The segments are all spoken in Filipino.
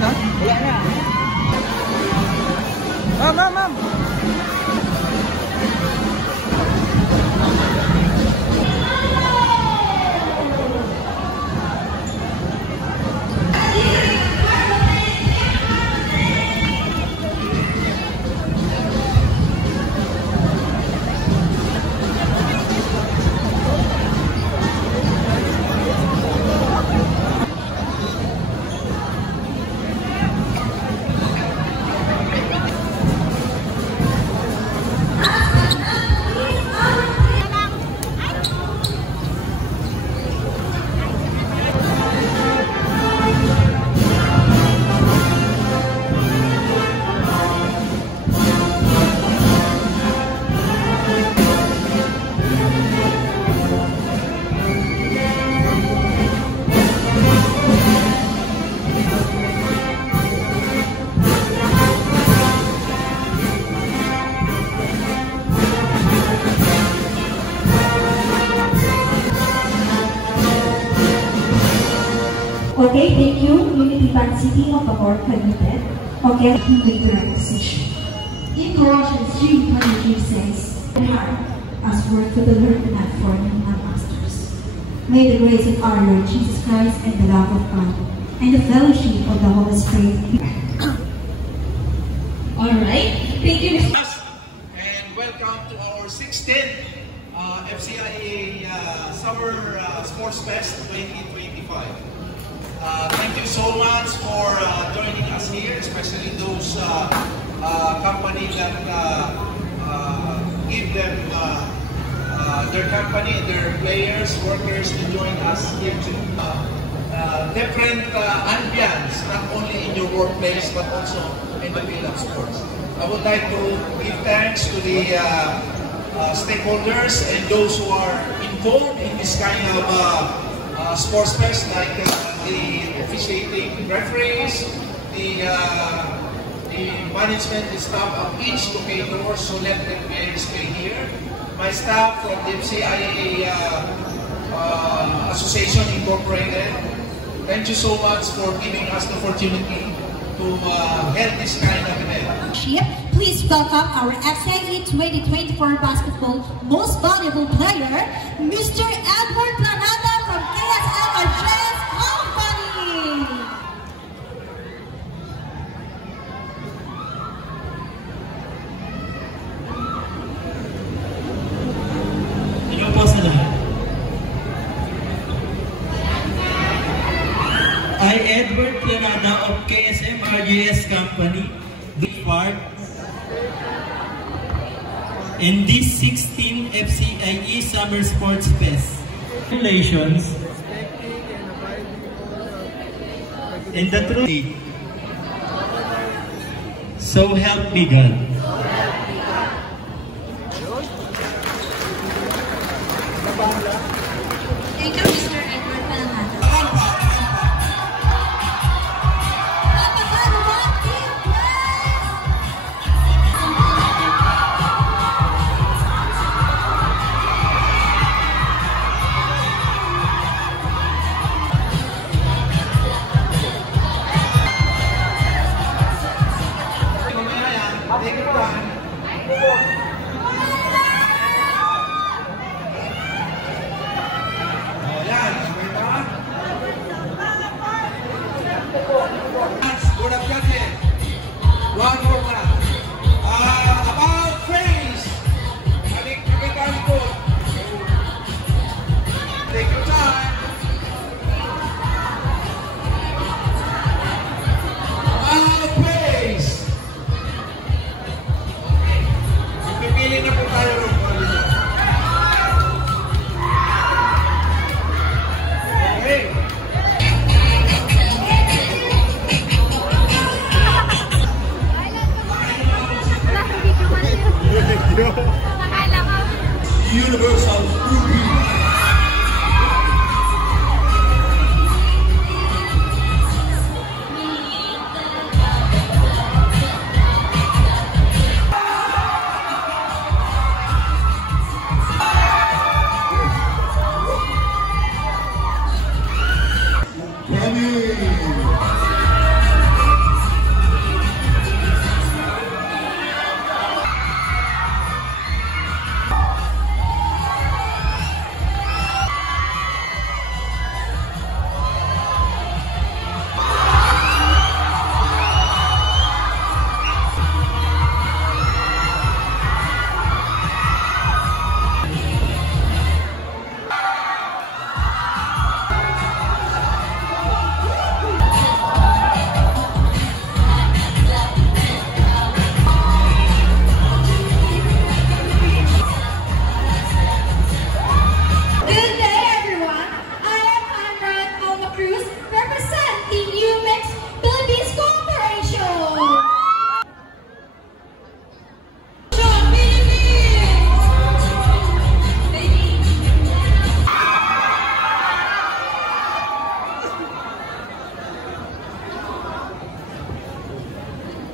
no? Wala na. Ma'am. Okay, thank you, Unity Bank City of Bacoor, Cavite. Okay, make the right decision. In Colossians 3:23 says, "The heart as work for the Lord and not for the masters." May the grace of our Lord Jesus Christ and the love of God and the fellowship of the Holy Spirit be all right, thank you, Mr. And welcome to our 16th FCIA Summer Sports Fest 2025. Thank you so much for joining us here, especially those companies that give them their company, their players, workers to join us here too. Different ambience, not only in your workplace but also in the field of sports. I would like to give thanks to the stakeholders and those who are involved in this kind of sports fest, like the officiating referees, the management and staff of each locator, so let them stay here. My staff from the FCIA Association Incorporated, thank you so much for giving us the opportunity to help this kind of event. Please welcome our FCIA 2024 Basketball Most Valuable Player, Mr. Edward Planada from KSM Adres Company. Hello po sa lahat. I, Edward Planada of KSM RJS Company, the part in this 16th FCIE Summer Sports Fest. Congratulations in the truth. So help me God. Thank you, Mr. Edward Planada. Thank you.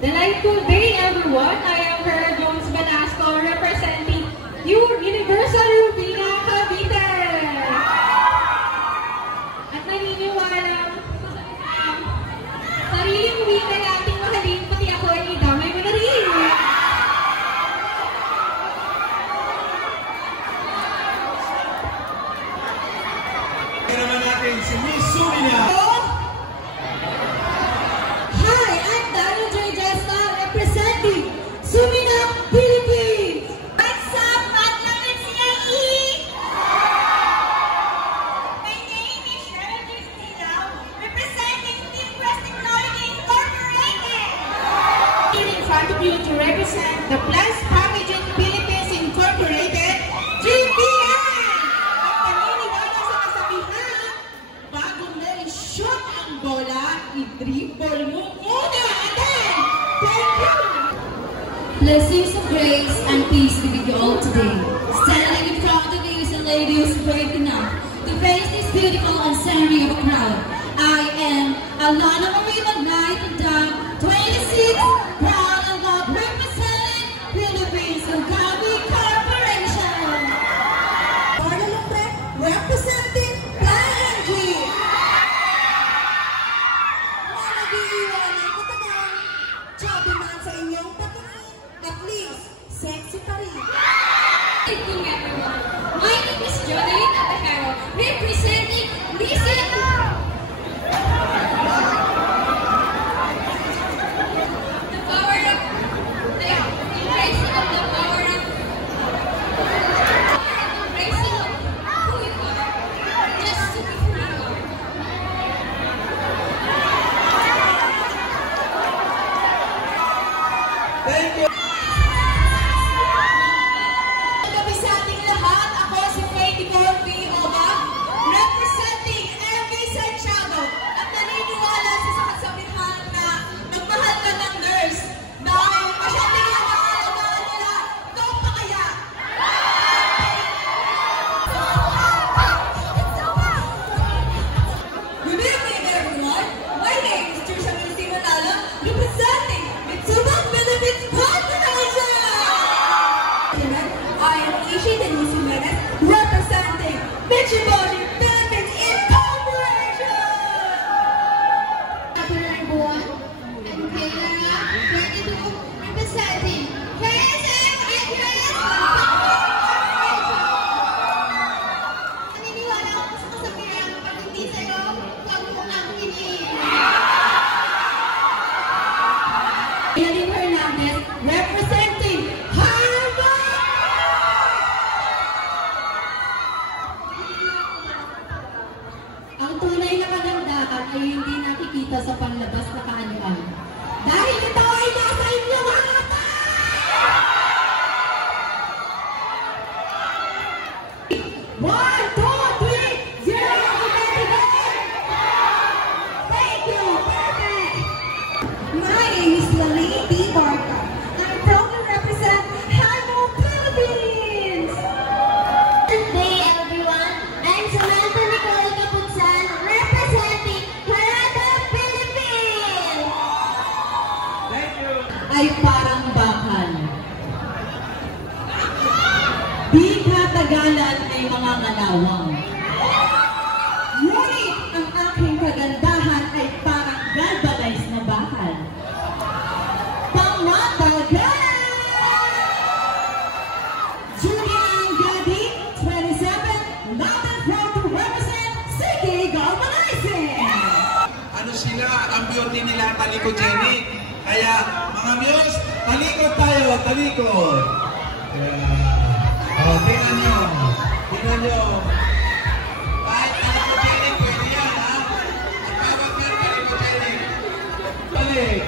Delightful day, everyone. I am Vera Jones Banasco, representing Universal Rubina Cavite. At naniniwalang sariling wika nating mahalin, pati ako ay damay mo na rin. Kaya naman natin si Miss Sumina. Hi, I'm Daniel J. Jesta, representing Sumina, Philippines. What's up, Madlang and CIE? My name is Sharon Justilao, representing Team Press Technology Incorporated. Here in front of you to represent the Plus Packaging Philippines Incorporated, 3PM. At paniniwala sa kasabihan, bagong na-shoot ang bola, i-dribble mo muna. And then, thank you. Blessings of grace and peace be with you all today. Standing in front of you is a lady who's brave enough to face this beautiful unceremony of a crowd. I am Alana Marie Magnight and 26, proud and love representing Philippines Ugawi Corporation. Guadalupe representing PNG. Na nag-iiwan ng katagang, jobe man sa inyong patingin, at least, sexy pa rin. Good evening, everyone. My name is Jodeline Atahero, representing Lisa. The power of the embracing of the power of embracing of who you are, just to be who you are. Thank you. Gabi sa ating lahat, ako si Faye Nicole V. Oba, representing MV Santiago, at naniniwala sa kasabihan na nagmahal ka ng nurse dahil masyadong ang nakalagaan nila, ikaw pa kaya? Good evening, everyone. My name is Trisha Melissa Manalo, representing Mitsubang Philippines Corporation. I am Ishi Denise Jimenez, representing Mitsubishi Philippines Incorporation. Everyone, I'm Kayla, 22, representing KSM Andreas Naniniwala ako sa kasabihan, pag hindi sa'yo, huwag mo nang piliin. Eileen Hernandez, representing Harvard. Ang tunay na kagandahan ay hindi nakikita sa panlabas na kaanyuan. Dahil ito ay nasa inyo mga mata! 1, 2, 3, 0, Thank you, perfect! My name is Lalaine D. Barca. I proudly represent Hello Philippines! Good day, everyone. I'm Samantha Nicole Capuzan, representing Canada, Philippines. Thank you. Ay parang bakal. Di katagalan ay mga ngalawang. Ngunit ang aking kagandahan ay parang galvanized na bakal. Pamatagal! Julian Gadi, 27, noted proud to represent City Galvanizing. Ano sila, ang beauty nila talikod-genic. Kaya, mga muse, talikod tayo, talikod. Oh, tingnan nyo. Tingnan nyo. Kahit talikod-genic, pwede yan, ha? Ang tawag yan, talikod-genic. Balik.